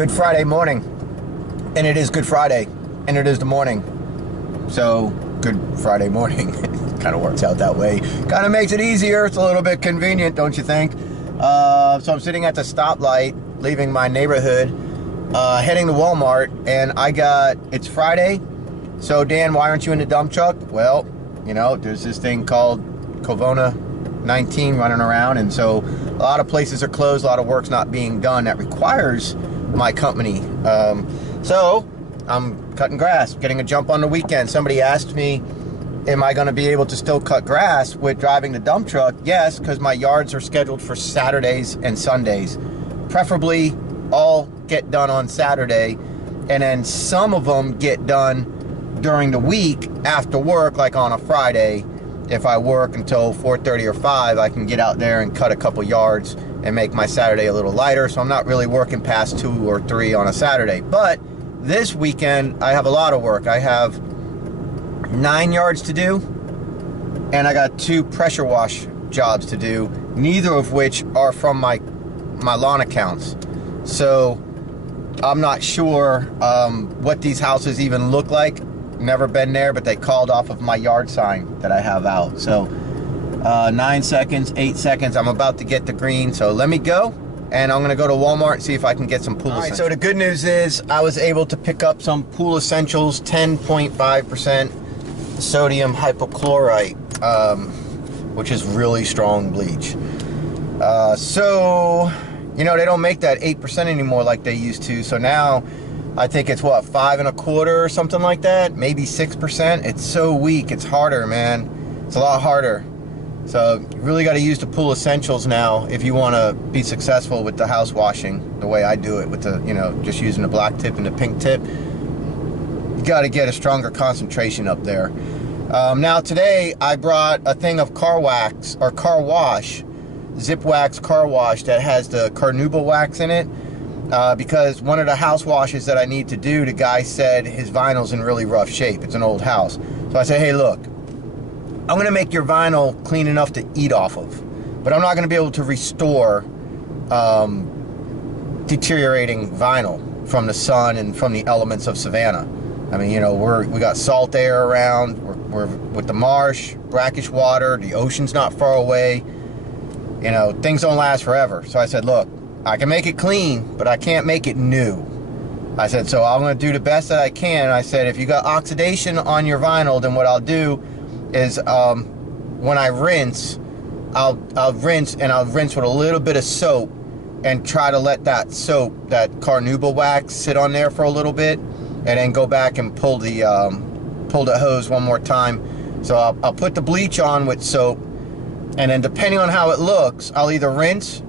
Good Friday morning, and it is Good Friday, and it is the morning, so Good Friday morning. Kind of works out that way. Kind of makes it easier. It's a little bit convenient, don't you think? So I'm sitting at the stoplight, leaving my neighborhood, heading to Walmart, and it's Friday, so Dan, why aren't you in the dump truck? Well, you know, there's this thing called COVID-19 running around, and so a lot of places are closed, a lot of work's not being done that requires my company. So I'm cutting grass, getting a jump on the weekend. Somebody asked me, am I going to be able to still cut grass with driving the dump truck? Yes, because my yards are scheduled for Saturdays and Sundays. Preferably all get done on Saturday, and then some of them get done during the week after work, like on a Friday. If I work until 4:30 or 5, I can get out there and cut a couple yards and make my Saturday a little lighter, so I'm not really working past 2 or 3 on a Saturday. But this weekend, I have a lot of work. I have 9 yards to do, and I got 2 pressure wash jobs to do, neither of which are from my lawn accounts. So I'm not sure what these houses even look like. Never been there, but they called off of my yard sign that I have out. So 9 seconds, 8 seconds, I'm about to get the green, so let me go, and I'm gonna go to Walmart and see if I can get some pool essentials. So the good news is I was able to pick up some Pool Essentials 10.5% sodium hypochlorite, which is really strong bleach. So, you know, they don't make that 8% anymore like they used to, so now I think it's what, 5 1/4 or something like that, maybe 6%. It's so weak, it's harder, man. It's a lot harder. So you really got to use the Pool Essentials now if you want to be successful with the house washing the way I do it, with the, you know, just using the black tip and the pink tip. You got to get a stronger concentration up there. Now today I brought a thing of car wax, or car wash, Zip Wax car wash that has the carnauba wax in it, because one of the house washes that I need to do, the guy said his vinyl's in really rough shape. It's an old house. So I said, hey, look, I'm going to make your vinyl clean enough to eat off of, but I'm not going to be able to restore deteriorating vinyl from the sun and from the elements of Savannah. I mean, you know, we got salt air around, we're with the marsh, brackish water, the ocean's not far away. You know, things don't last forever. So I said, look, I can make it clean, but I can't make it new. I said, so I'm going to do the best that I can. I said, if you got oxidation on your vinyl, then what I'll do is when I rinse, I'll rinse with a little bit of soap and try to let that soap, that carnauba wax, sit on there for a little bit, and then go back and pull the hose one more time. So I'll put the bleach on with soap, and then depending on how it looks, I'll either rinse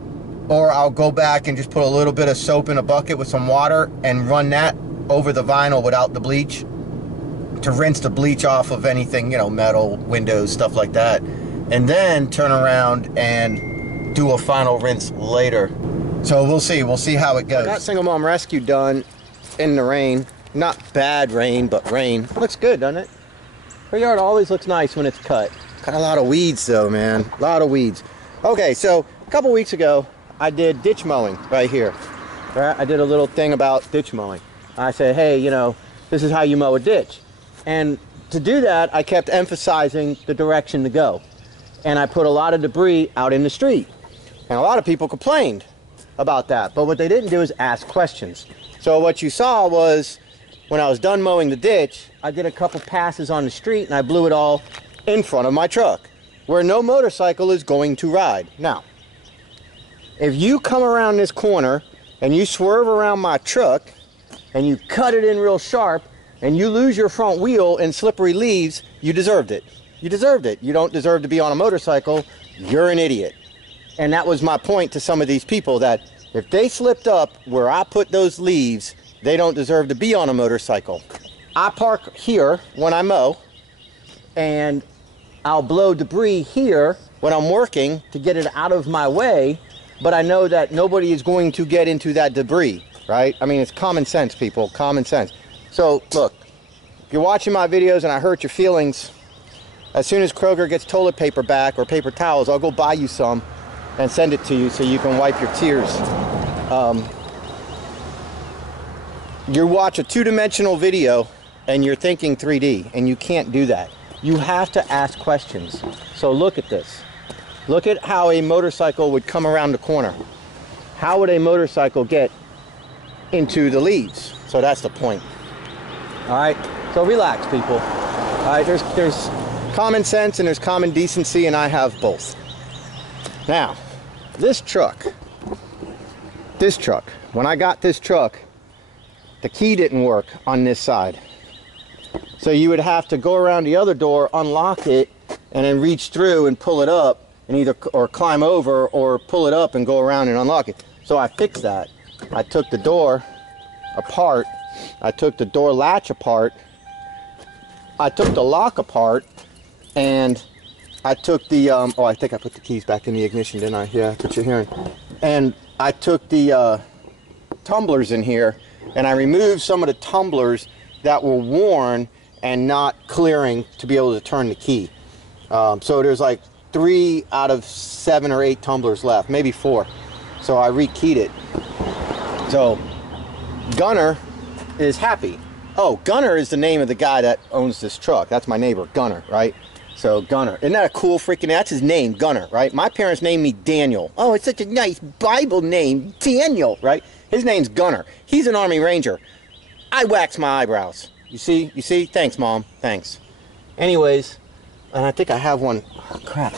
or I'll go back and just put a little bit of soap in a bucket with some water and run that over the vinyl without the bleach, to rinse the bleach off of anything, you know, metal, windows, stuff like that, and then turn around and do a final rinse later. So we'll see how it goes. I got Single Mom Rescue done in the rain. Not bad rain, but rain. Looks good, doesn't it? Her yard always looks nice when it's cut. Got a lot of weeds though, man. A lot of weeds. Okay, so a couple weeks ago, I did ditch mowing right here. Right? I did a little thing about ditch mowing. I said, hey, you know, this is how you mow a ditch. And to do that, I kept emphasizing the direction to go. And I put a lot of debris out in the street. And a lot of people complained about that. But what they didn't do is ask questions. So what you saw was, when I was done mowing the ditch, I did a couple passes on the street and I blew it all in front of my truck, where no motorcycle is going to ride. Now, if you come around this corner and you swerve around my truck and you cut it in real sharp, and you lose your front wheel in slippery leaves, you deserved it. You deserved it. You don't deserve to be on a motorcycle. You're an idiot. And that was my point to some of these people, that if they slipped up where I put those leaves, they don't deserve to be on a motorcycle. I park here when I mow, and I'll blow debris here when I'm working to get it out of my way, but I know that nobody is going to get into that debris, right? I mean, it's common sense, people, common sense. So, look, if you're watching my videos and I hurt your feelings, as soon as Kroger gets toilet paper back or paper towels, I'll go buy you some and send it to you so you can wipe your tears. you watch a two-dimensional video and you're thinking 3D, and you can't do that. You have to ask questions. So look at this. Look at how a motorcycle would come around the corner. How would a motorcycle get into the leaves? So that's the point. All right, so relax, people. All right, there's common sense and there's common decency, and I have both. Now, this truck, when I got this truck, the key didn't work on this side. So you would have to go around the other door, unlock it, and then reach through and pull it up, and either or climb over or pull it up and go around and unlock it. So I fixed that. I took the door apart. I took the door latch apart. I took the lock apart, and I took the oh, I think I put the keys back in the ignition, didn't I? Yeah, that's what you're hearing. And I took the tumblers in here, and I removed some of the tumblers that were worn and not clearing to be able to turn the key. So there's like 3 out of 7 or 8 tumblers left, maybe 4. So I rekeyed it. So Gunner is happy. Oh, Gunner is the name of the guy that owns this truck. That's my neighbor, Gunner, right? So Gunner, isn't that a cool freaking, that's his name, Gunner, right? My parents named me Daniel. Oh, it's such a nice Bible name, Daniel, right? His name's Gunner. He's an Army Ranger. I wax my eyebrows. You see? You see? Thanks, Mom. Thanks. Anyways, and I think I have one. Oh, crap.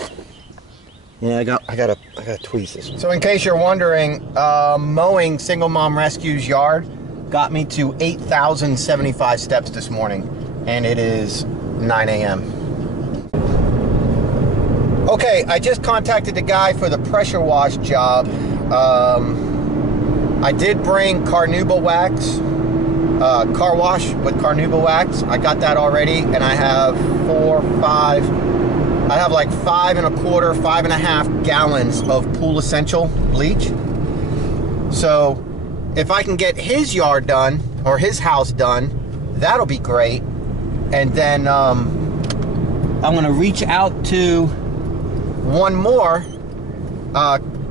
Yeah, I gotta tweeze this. So in case you're wondering, Mowing Single Mom Rescue's yard got me to 8,075 steps this morning, and it is 9 a.m. Okay, I just contacted the guy for the pressure wash job. I did bring Carnauba wax. Car wash with Carnauba wax. I got that already, and I have 5 1/4, 5.5 gallons of Pool Essential bleach. So if I can get his yard done, or his house done, that'll be great. And then I'm gonna reach out to one more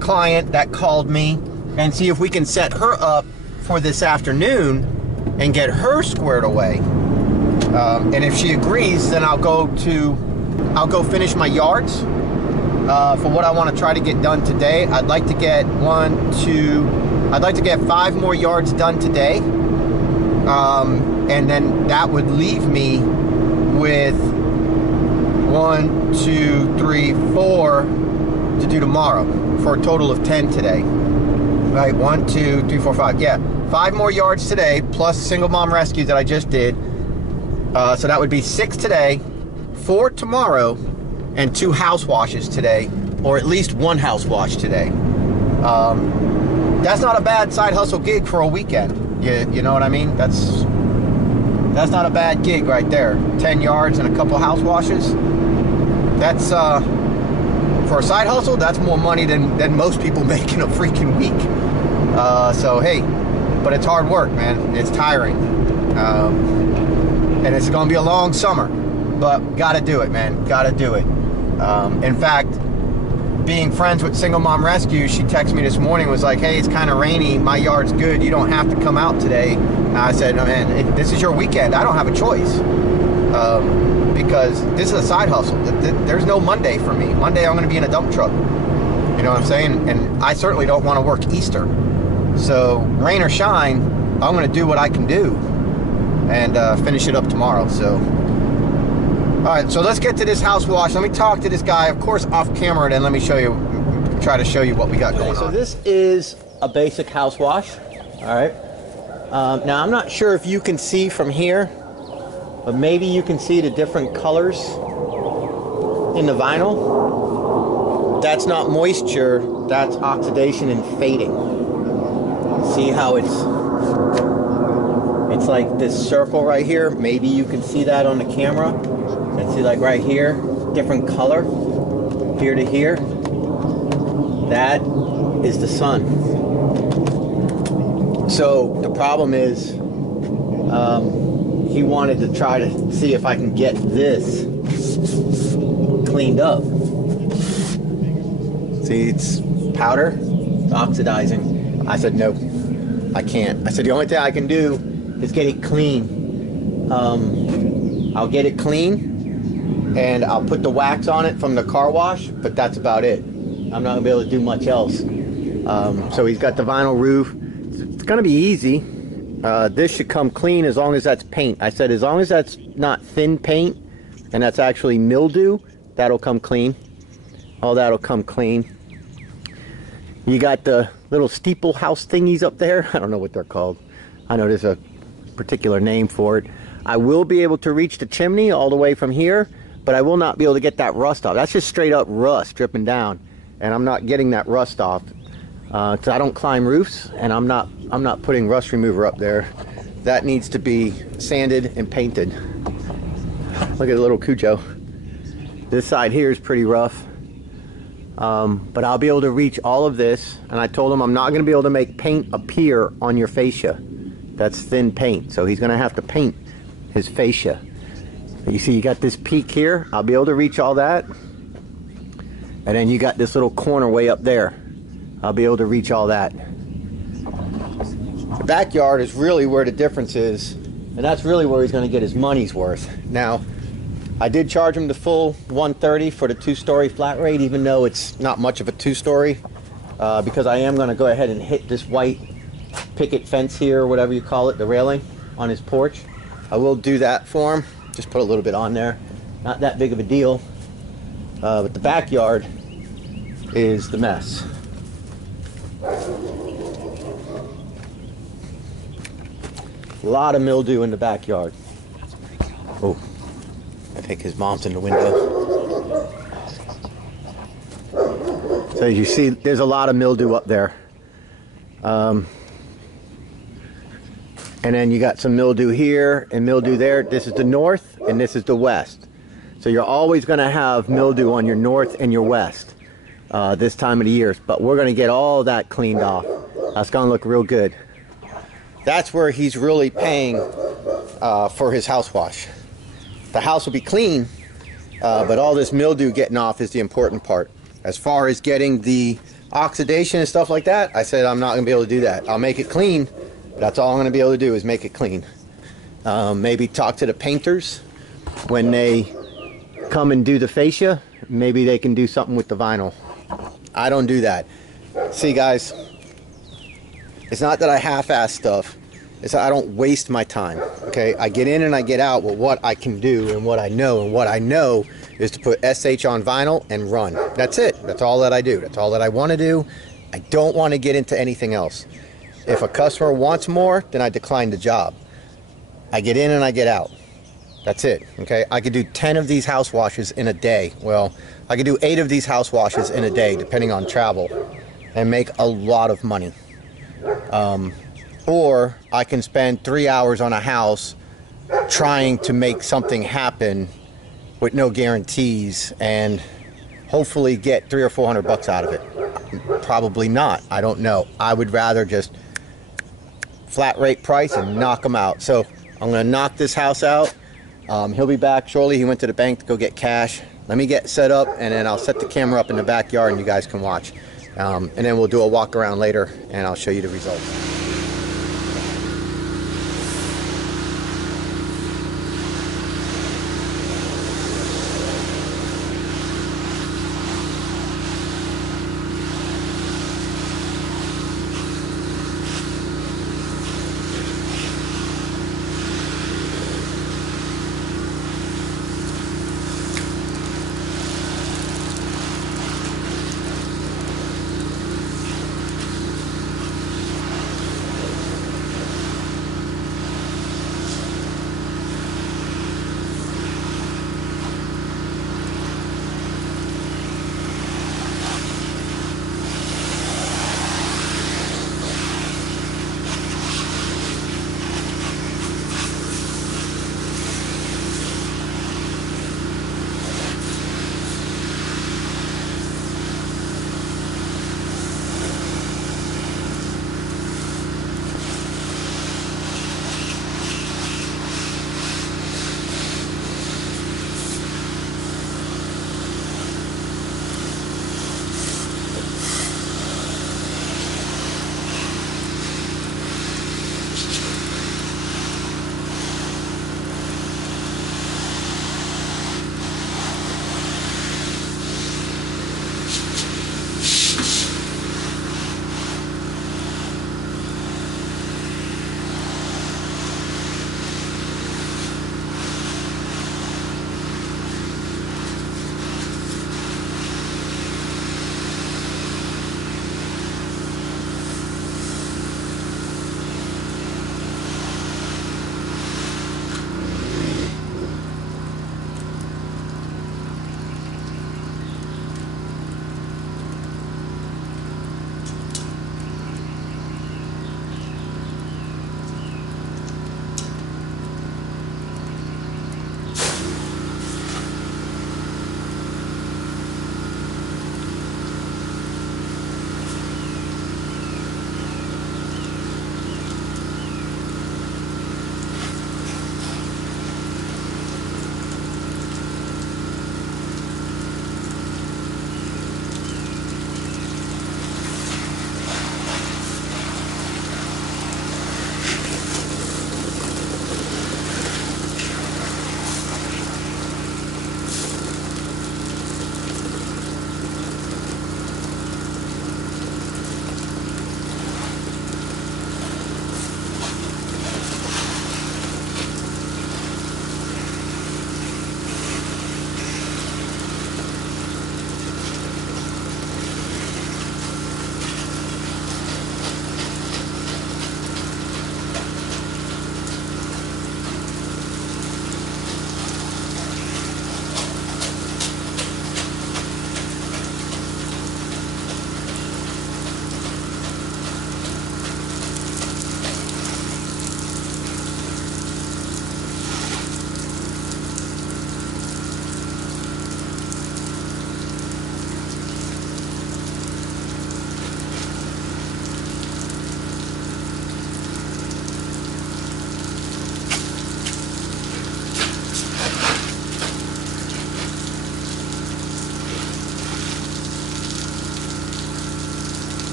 client that called me and see if we can set her up for this afternoon and get her squared away. And if she agrees, then I'll go finish my yards for what I want to try to get done today. I'd like to get 5 more yards done today. And then that would leave me with 1, 2, 3, 4 to do tomorrow, for a total of 10 today. Right, 1, 2, 3, 4, 5. Yeah, 5 more yards today, plus Single Mom Rescue that I just did. So that would be 6 today, 4 tomorrow, and 2 house washes today, or at least 1 house wash today. That's not a bad side hustle gig for a weekend. You know what I mean? That's not a bad gig right there. 10 yards and a couple house washes. That's for a side hustle, that's more money than most people make in a freaking week. So hey, but it's hard work, man. It's tiring. And it's gonna be a long summer, but gotta do it, man. Gotta do it. In fact, being friends with Single Mom Rescue, she texted me this morning, was like, hey, it's kind of rainy, my yard's good, you don't have to come out today. And I said, no, man, this is your weekend, I don't have a choice. Because this is a side hustle. There's no Monday for me. Monday I'm gonna be in a dump truck. You know what I'm saying? And I certainly don't want to work Easter. So rain or shine, I'm gonna do what I can do and finish it up tomorrow. So all right, so let's get to this house wash. Let me talk to this guy, of course, off camera, and then let me try to show you what we got going on. So this is a basic house wash. All right. Now I'm not sure if you can see from here, but maybe you can see the different colors in the vinyl. That's not moisture, that's oxidation and fading. See how it's like this circle right here? Maybe you can see that on the camera. And see, like right here, different color, here to here. That is the sun. So the problem is, he wanted to try to see if I can get this cleaned up. See, it's powder, it's oxidizing. I said, no, I can't. I said, the only thing I can do is get it clean. I'll get it clean and I'll put the wax on it from the car wash, but that's about it. I'm not gonna be able to do much else. So he's got the vinyl roof. It's gonna be easy. This should come clean as long as that's paint. I said as long as that's not thin paint and that's actually mildew, that'll come clean. All that'll come clean. You got the little steeple house thingies up there. I don't know what they're called. I know there's a particular name for it. I will be able to reach the chimney all the way from here, but I will not be able to get that rust off. That's just straight up rust dripping down, and I'm not getting that rust off because I don't climb roofs, and I'm not putting rust remover up there. That needs to be sanded and painted. Look at the little Cujo. This side here is pretty rough. But I'll be able to reach all of this, and I told him I'm not going to be able to make paint appear on your fascia. That's thin paint, so he's going to have to paint his fascia. You see you got this peak here. I'll be able to reach all that, and then you got this little corner way up there. I'll be able to reach all that. The backyard is really where the difference is, and that's really where he's going to get his money's worth. Now, I did charge him the full $130 for the 2-story flat rate, even though it's not much of a 2-story, because I am going to go ahead and hit this white picket fence here, or whatever you call it, the railing on his porch. I will do that for him. Just put a little bit on there. Not that big of a deal. But the backyard is the mess. A lot of mildew in the backyard. Oh. I think his mom's in the window. So as you see, there's a lot of mildew up there. And then you got some mildew here and mildew there. This is the north and this is the west. So you're always going to have mildew on your north and your west this time of the year. But we're going to get all that cleaned off. That's going to look real good. That's where he's really paying for his house wash. The house will be clean, but all this mildew getting off is the important part. As far as getting the oxidation and stuff like that, I said I'm not going to be able to do that. I'll make it clean. That's all I'm going to be able to do is make it clean. Maybe talk to the painters when they come and do the fascia. Maybe they can do something with the vinyl. I don't do that. See, guys, it's not that I half-ass stuff. It's that I don't waste my time, okay? I get in and I get out with what I can do and what I know. And what I know is to put SH on vinyl and run. That's it. That's all that I do. That's all that I want to do. I don't want to get into anything else. If a customer wants more, then I decline the job. I get in and I get out. That's it, okay? I could do 10 of these house washes in a day. Well, I could do 8 of these house washes in a day, depending on travel, and make a lot of money. Or I can spend 3 hours on a house trying to make something happen with no guarantees and hopefully get $300 or $400 out of it. Probably not. I don't know. I would rather just flat rate price and knock them out. So I'm going to knock this house out. He'll be back shortly. He went to the bank to go get cash. Let me get set up, and then I'll set the camera up in the backyard and you guys can watch. And then we'll do a walk around later and I'll show you the results.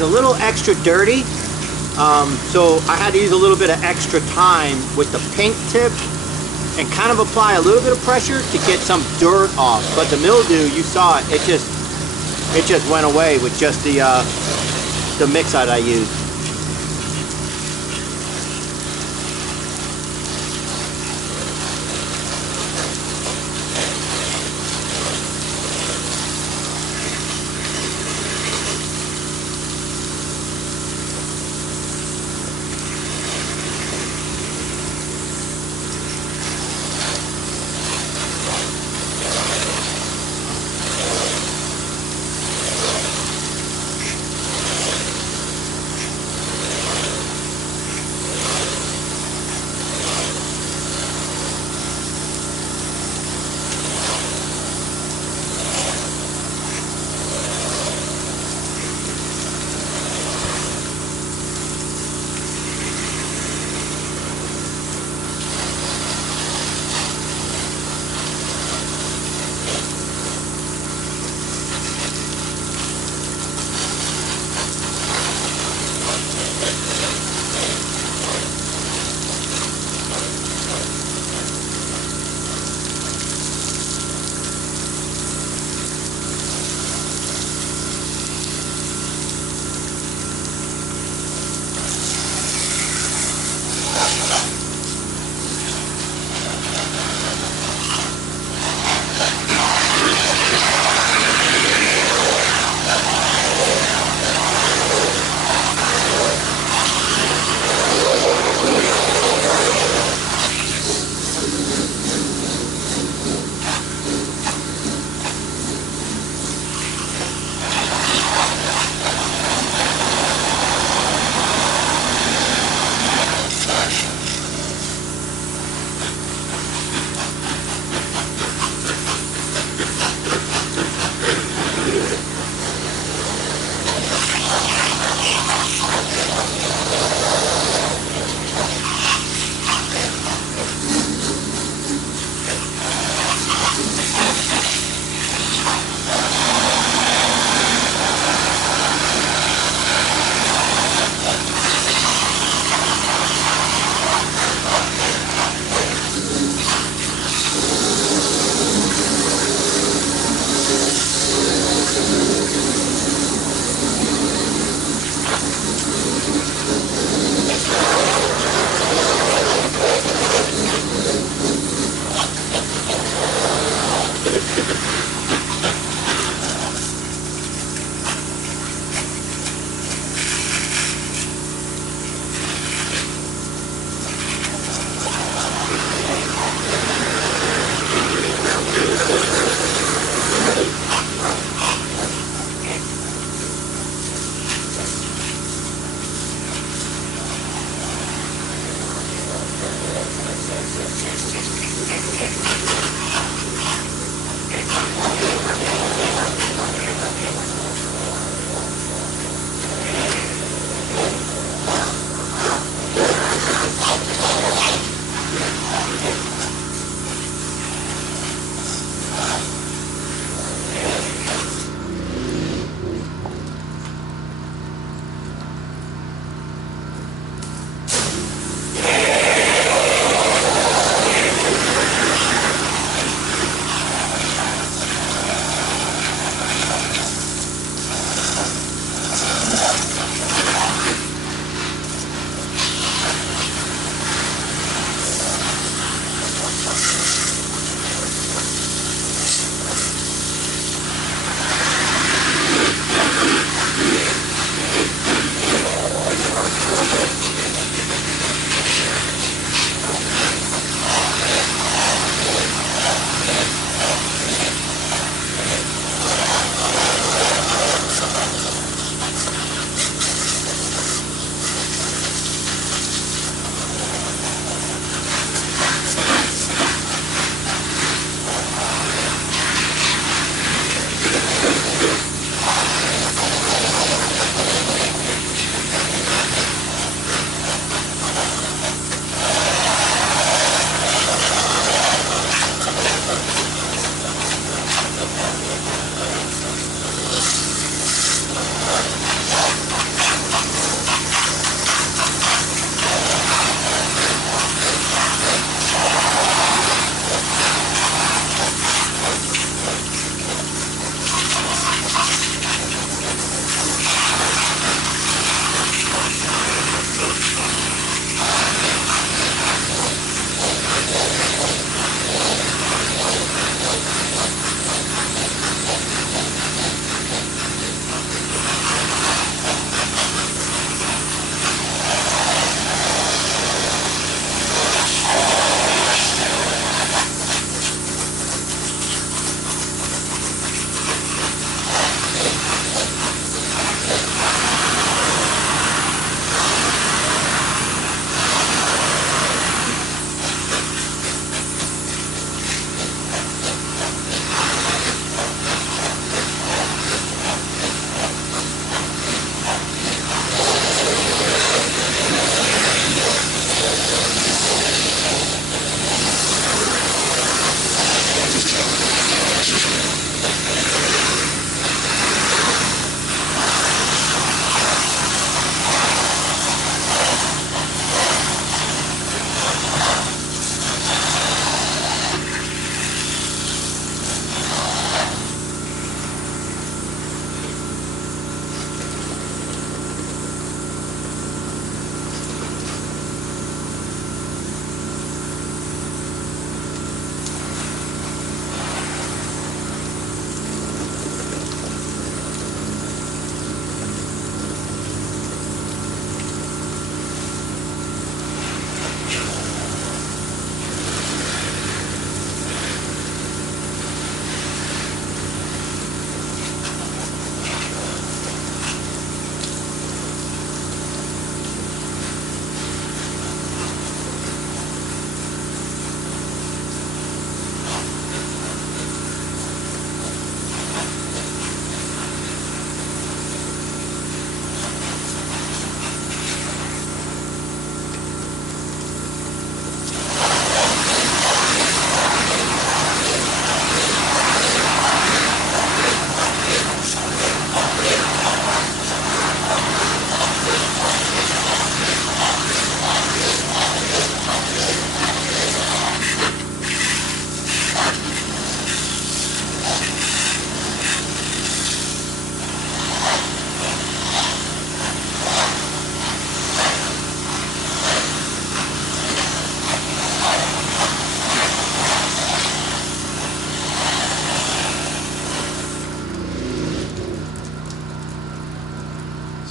was a little extra dirty. So I had to use a little bit of extra time with the paint tip and kind of apply a little bit of pressure to get some dirt off. But the mildew, you saw it, it just went away with just the mix that I used.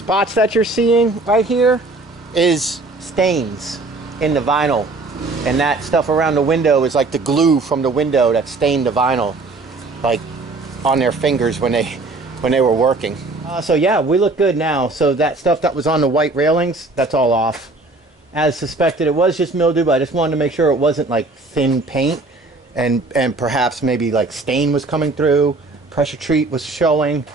spots that you're seeing right here is stains in the vinyl. And that stuff around the window is like the glue from the window that stained the vinyl, like on their fingers when they were working. So yeah, we look good now. So that stuff that was on the white railings, that's all off. As suspected, it was just mildew, but I just wanted to make sure it wasn't like thin paint, and perhaps maybe like stain was coming through, pressure treat was showing.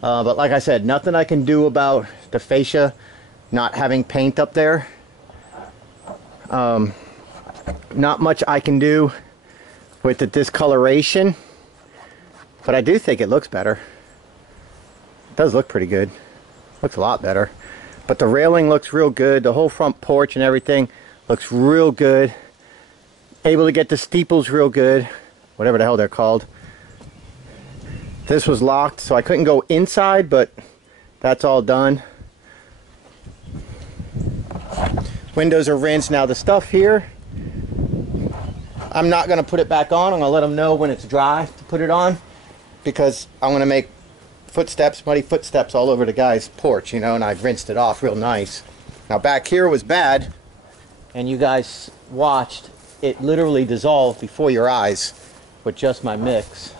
But like I said, nothing I can do about the fascia not having paint up there. Not much I can do with the discoloration, but I do think it looks better. It does look pretty good. Looks a lot better. But the railing looks real good. The whole front porch and everything looks real good. Able to get the steeples real good. Whatever the hell they're called. This was locked, so I couldn't go inside, but that's all done. Windows are rinsed. Now the stuff here, I'm not going to put it back on. I'm going to let them know when it's dry to put it on, because I'm going to make footsteps, muddy footsteps all over the guy's porch, you know, and I've rinsed it off real nice. Now back here was bad, and you guys watched it literally dissolve before your eyes with just my mix.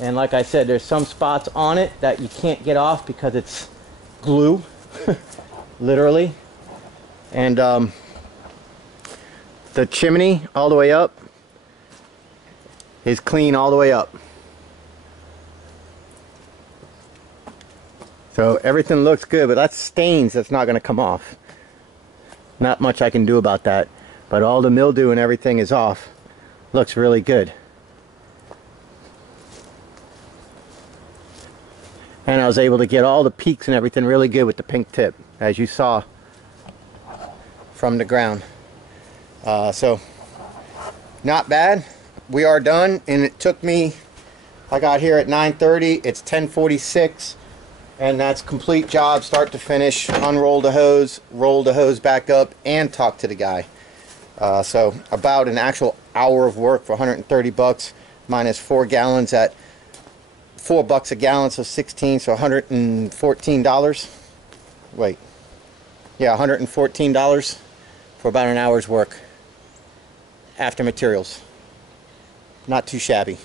And like I said, there's some spots on it that you can't get off because it's glue, literally. And the chimney all the way up is clean all the way up. So everything looks good, but that's stains that's not going to come off. Not much I can do about that, but all the mildew and everything is off. Looks really good. And I was able to get all the peaks and everything really good with the pink tip, as you saw from the ground. So not bad. We are done, and it took me, I got here at 9:30, it's 10:46. And that's complete job, start to finish. Unroll the hose, roll the hose back up, and talk to the guy. So about an actual hour of work for 130 bucks, minus 4 gallons at $4 a gallon, so 16, so $114. Wait, yeah, $114 for about an hour's work after materials. Not too shabby.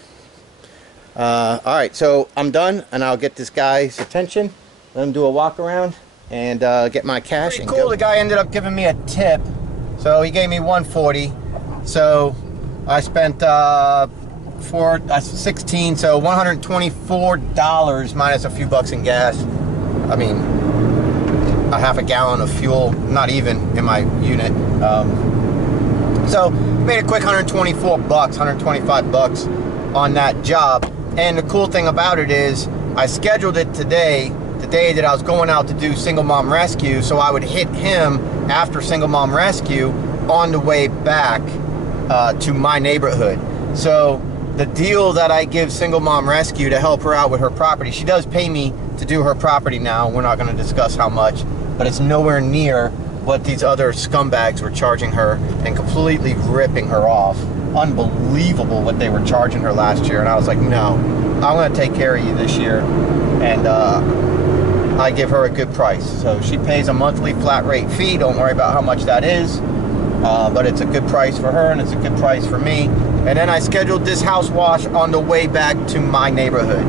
Alright, so I'm done, and I'll get this guy's attention, let him do a walk around, and get my cash. Pretty and cool. Go. The guy ended up giving me a tip, so he gave me $140. So I spent 16, so $124 minus a few bucks in gas. I mean, a half a gallon of fuel, not even in my unit. So made a quick 124 bucks, 125 bucks on that job. And the cool thing about it is I scheduled it today, the day that I was going out to do Single Mom Rescue, so I would hit him after Single Mom Rescue on the way back to my neighborhood. So the deal that I give Single Mom Rescue to help her out with her property, she does pay me to do her property now. We're not going to discuss how much, but it's nowhere near what these other scumbags were charging her and completely ripping her off. Unbelievable what they were charging her last year, and I was like, no, I'm going to take care of you this year, and I give her a good price. So she pays a monthly flat rate fee. Don't worry about how much that is, but it's a good price for her and it's a good price for me. And then I scheduled this house wash on the way back to my neighborhood,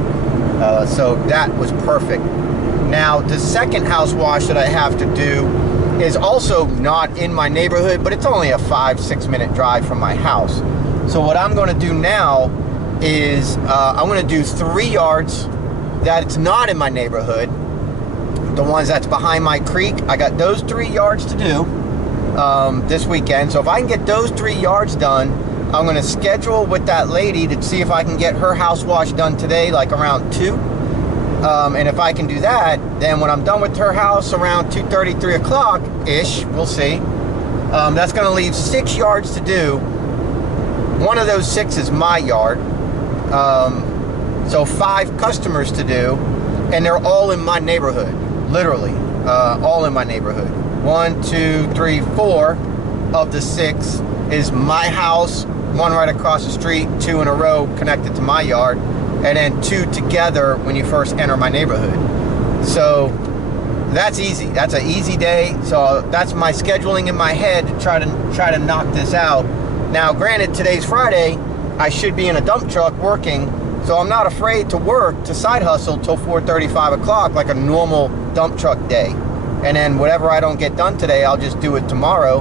so that was perfect. Now the second house wash that I have to do is also not in my neighborhood, but it's only a 5-6 minute drive from my house. So what I'm going to do now is I'm going to do 3 yards that's not in my neighborhood. The ones that's behind my creek, I got those 3 yards to do this weekend. So if I can get those 3 yards done, I'm going to schedule with that lady to see if I can get her house wash done today, like around 2. And if I can do that, then when I'm done with her house around 2:30, 3 o'clock-ish, we'll see, that's going to leave 6 yards to do. One of those 6 is my yard. So 5 customers to do, and they're all in my neighborhood, literally, all in my neighborhood. 1, 2, 3, 4 of the 6 is my house, 1 right across the street, 2 in a row connected to my yard, and then 2 together when you first enter my neighborhood. So that's easy. That's an easy day. So that's my scheduling in my head to try to knock this out. Now, granted, today's Friday. I should be in a dump truck working, so I'm not afraid to work, to side hustle till 4:30, 5 o'clock like a normal dump truck day. And then whatever I don't get done today, I'll just do it tomorrow.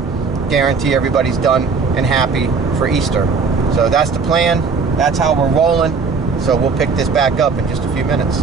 Guarantee everybody's done and happy for Easter. So that's the plan. That's how we're rolling. So we'll pick this back up in just a few minutes.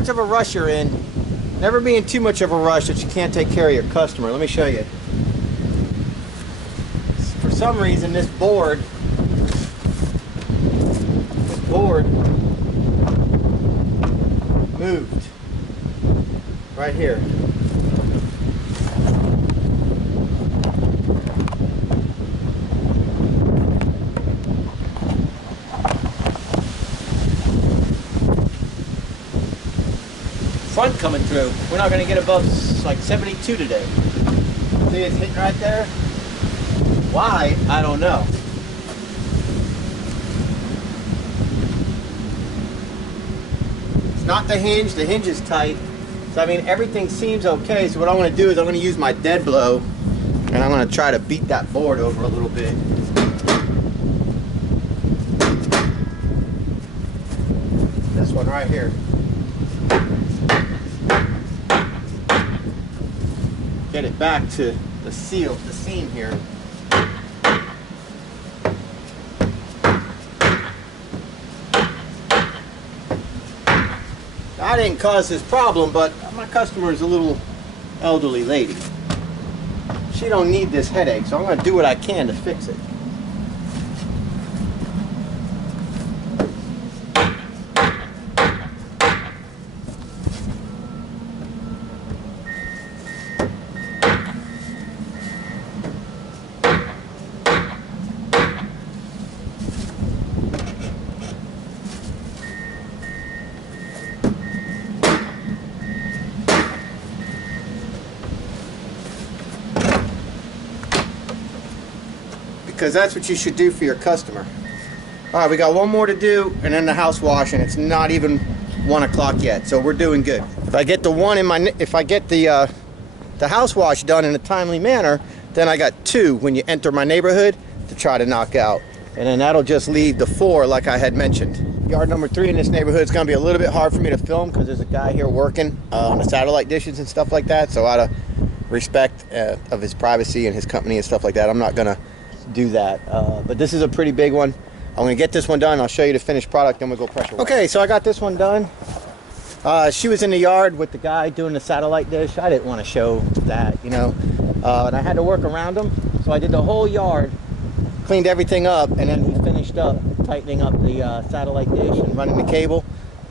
much of a rush you're in. Never be in too much of a rush that you can't take care of your customer. Let me show you. For some reason, this board moved right here. Front coming through. We're not going to get above like 72 today. See, it's hitting right there. Why? I don't know. It's not the hinge. The hinge is tight. So I mean, everything seems okay. So what I'm going to do is I'm going to use my dead blow, and I'm going to try to beat that board over a little bit. This one right here. Get it back to the seam here. I didn't cause this problem, but my customer is a little elderly lady. She don't need this headache, so I'm going to do what I can to fix it. Because that's what you should do for your customer. All right, we got one more to do, and then the house wash, and it's not even 1 o'clock yet, so we're doing good. If I get the house wash done in a timely manner, then I got 2 when you enter my neighborhood to try to knock out, and then that'll just leave the 4 like I had mentioned. Yard number 3 in this neighborhood is going to be a little bit hard for me to film because there's a guy here working on the satellite dishes and stuff like that. So out of respect of his privacy and his company and stuff like that, I'm not going to do that, but this is a pretty big one. I'm gonna get this one done. I'll show you the finished product, then we'll go pressure wash. Okay, so I got this one done. She was in the yard with the guy doing the satellite dish. I didn't want to show that, you know, and I had to work around him, so I did the whole yard, cleaned everything up, and then he finished up tightening up the satellite dish and running the cable,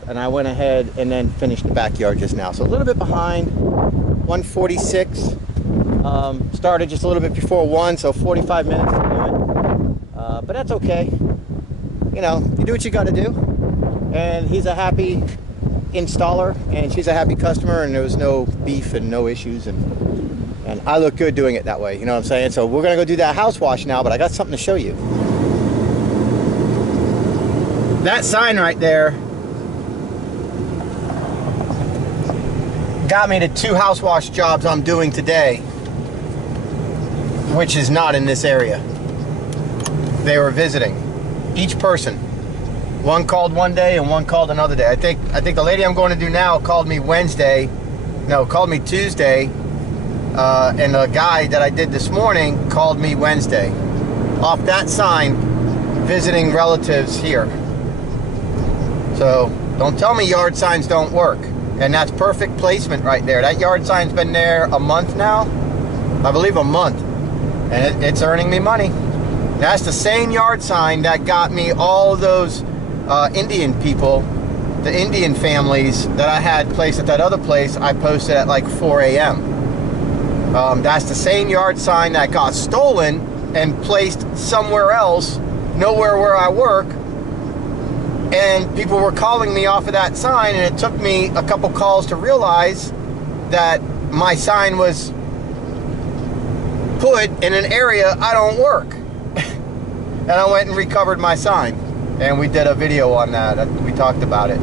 and I went ahead and then finished the backyard just now. So a little bit behind. 1:46. Started just a little bit before 1, so 45 minutes to do it. But that's okay. You know, you do what you got to do. And he's a happy installer, and she's a happy customer, and there was no beef and no issues. And I look good doing it that way, you know what I'm saying? So we're going to go do that house wash now, but I got something to show you. That sign right there got me to 2 house wash jobs I'm doing today, which is not in this area. They were visiting. Each person. One called one day and one called another day. I think the lady I'm going to do now called me called me Tuesday, and the guy that I did this morning called me Wednesday. Off that sign, visiting relatives here. So don't tell me yard signs don't work. And that's perfect placement right there. That yard sign's been there a month now. I believe a month. And it's earning me money. That's the same yard sign that got me all of those Indian people, the Indian families that I had placed at that other place I posted at like 4 a.m. That's the same yard sign that got stolen and placed somewhere else, nowhere where I work. And people were calling me off of that sign, and it took me a couple calls to realize that my sign was put in an area I don't work. And I went and recovered my sign, and we did a video on that. We talked about it.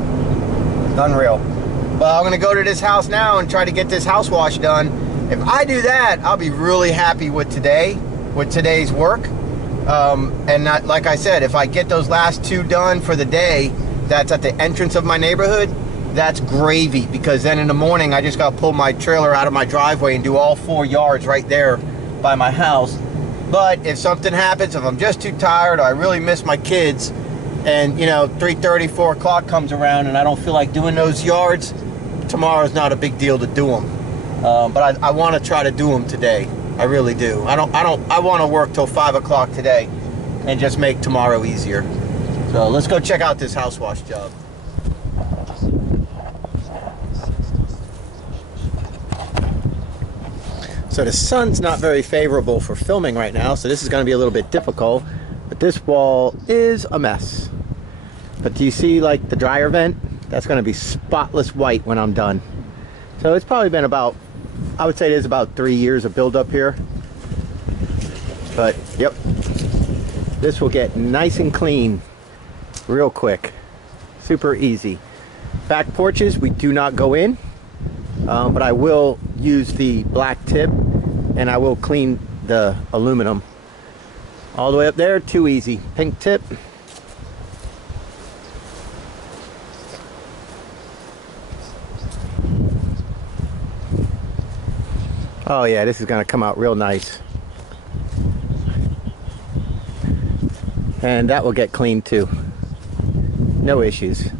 Unreal. But I'm gonna go to this house now and try to get this house wash done. If I do that, I'll be really happy with today's work. And not, like I said, if I get those last 2 done for the day, that's at the entrance of my neighborhood, that's gravy, because then in the morning I just got to pull my trailer out of my driveway and do all 4 yards right there by my house. But if something happens, if I'm just too tired or I really miss my kids, and you know, 3:30, 4 o'clock comes around and I don't feel like doing those yards, tomorrow's not a big deal to do them. But I want to try to do them today. I really do. I want to work till 5 o'clock today and just make tomorrow easier. So let's go check out this house wash job. So the sun's not very favorable for filming right now, so this is going to be a little bit difficult. But this wall is a mess. But do you see like the dryer vent? That's going to be spotless white when I'm done. So it's probably been about, I would say there's about 3 years of buildup here. But yep, this will get nice and clean real quick. Super easy. Back porches, we do not go in. But I will use the black tip and I will clean the aluminum. All the way up there, too easy. Pink tip. Oh yeah, this is going to come out real nice. And that will get cleaned too. No issues.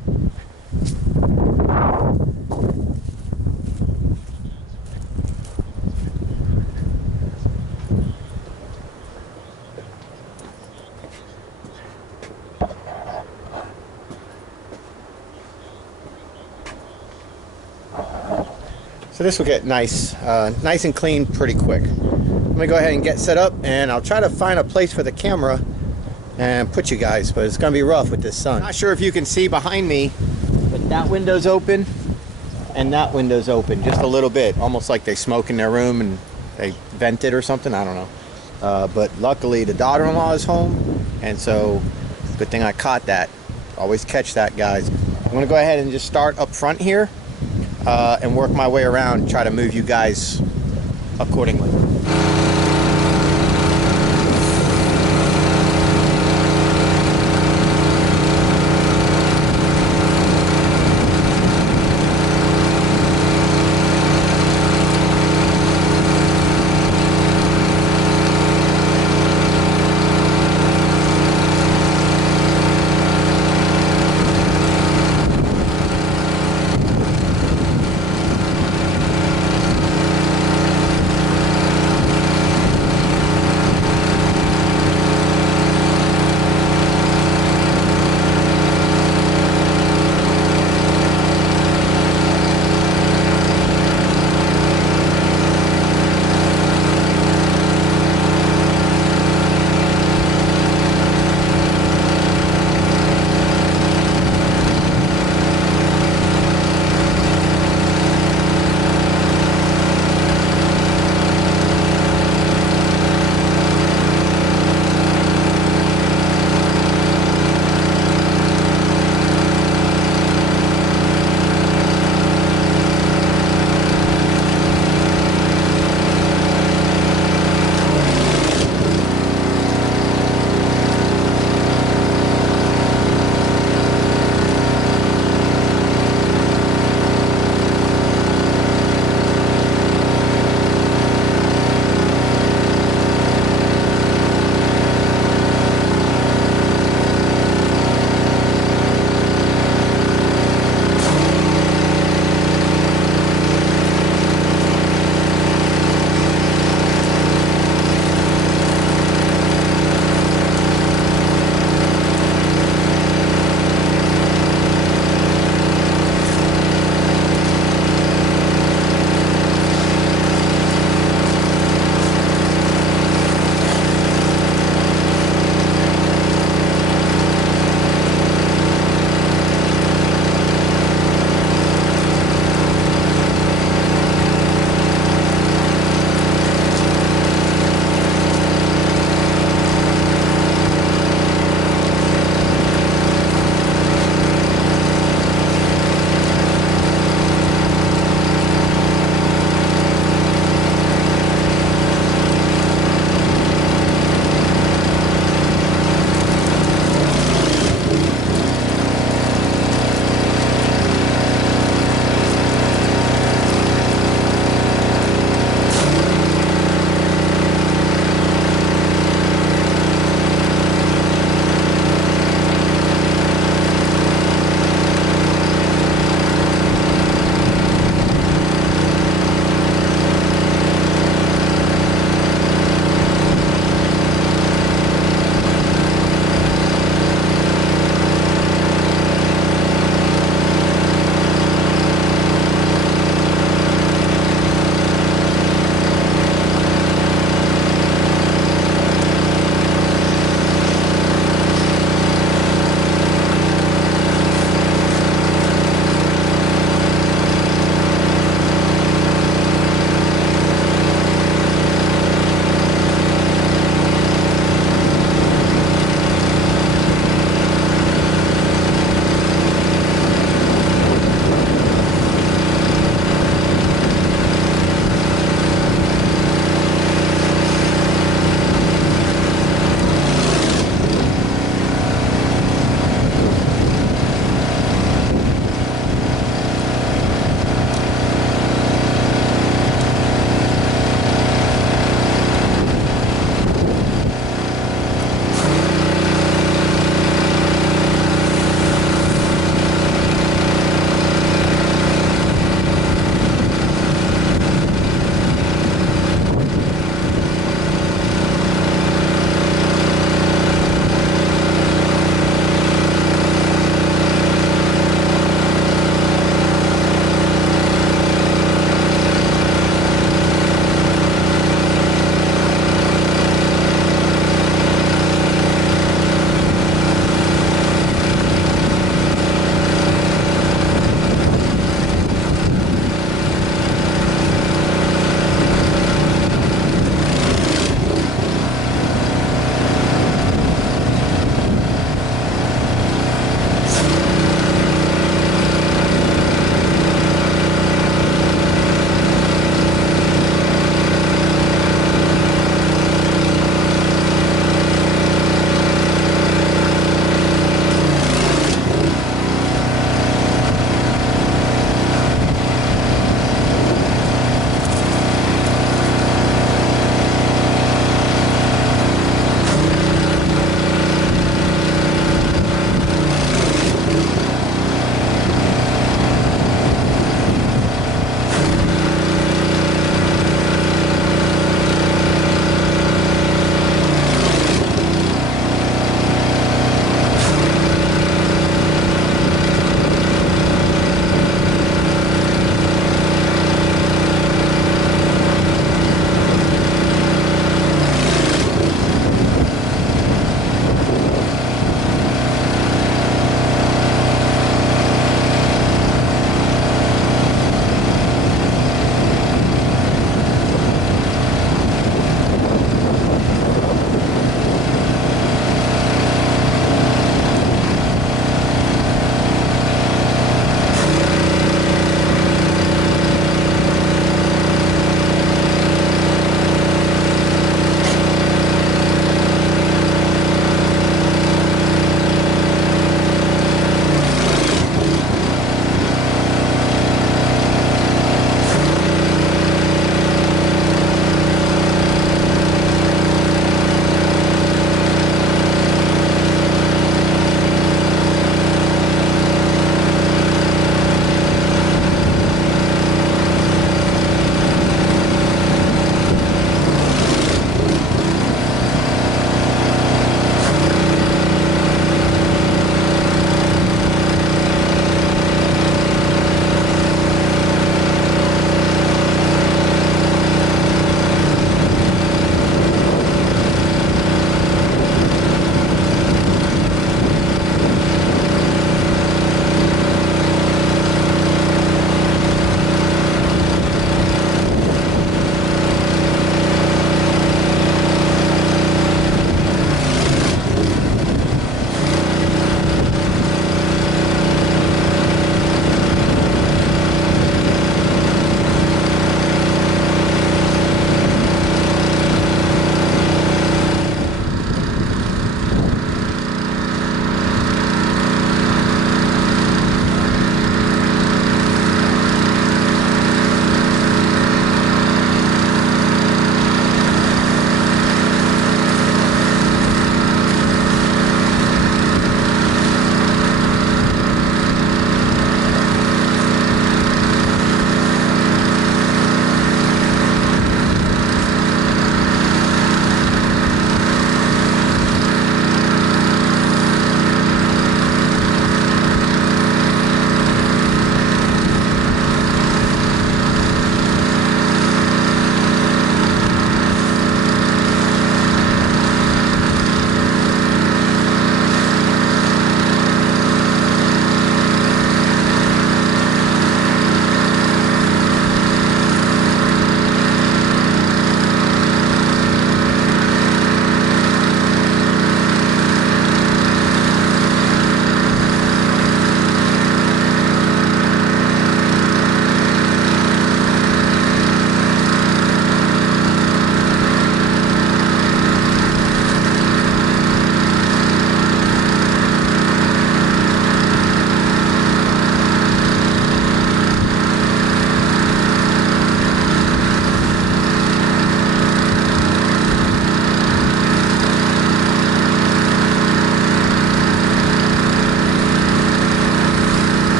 So this will get nice and clean pretty quick. Let me go ahead and get set up, and I'll try to find a place for the camera and put you guys, but it's gonna be rough with this sun. Not sure if you can see behind me, but that window's open and that window's open just a little bit, almost like they smoke in their room and they vent it or something, I don't know. But luckily the daughter-in-law is home, and so good thing I caught that. Always catch that, guys. I'm gonna go ahead and just start up front here and work my way around and try to move you guys accordingly.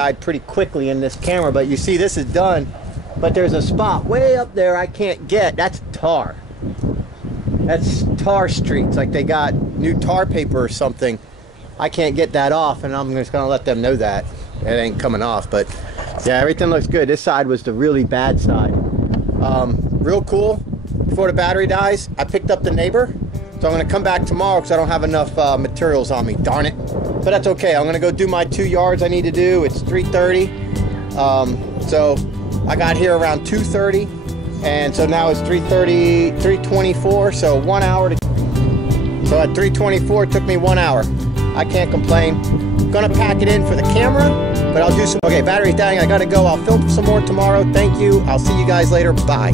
died pretty quickly in this camera, but you see this is done, but there's a spot way up there I can't get. That's tar. That's tar streaks, like they got new tar paper or something. I can't get that off, and I'm just gonna let them know that it ain't coming off. But yeah, everything looks good. This side was the really bad side. Real cool. Before the battery dies, I picked up the neighbor, so I'm gonna come back tomorrow because I don't have enough materials on me, darn it. But that's okay. I'm gonna go do my 2 yards I need to do. It's 3:30. So I got here around 2:30, and so now it's 3:30, 3:24, so 1 hour to. So at 3:24 it took me 1 hour. I can't complain. I'm gonna pack it in for the camera, but I'll do some. Okay, battery's dying. I gotta go. I'll film some more tomorrow. Thank you. I'll see you guys later. Bye.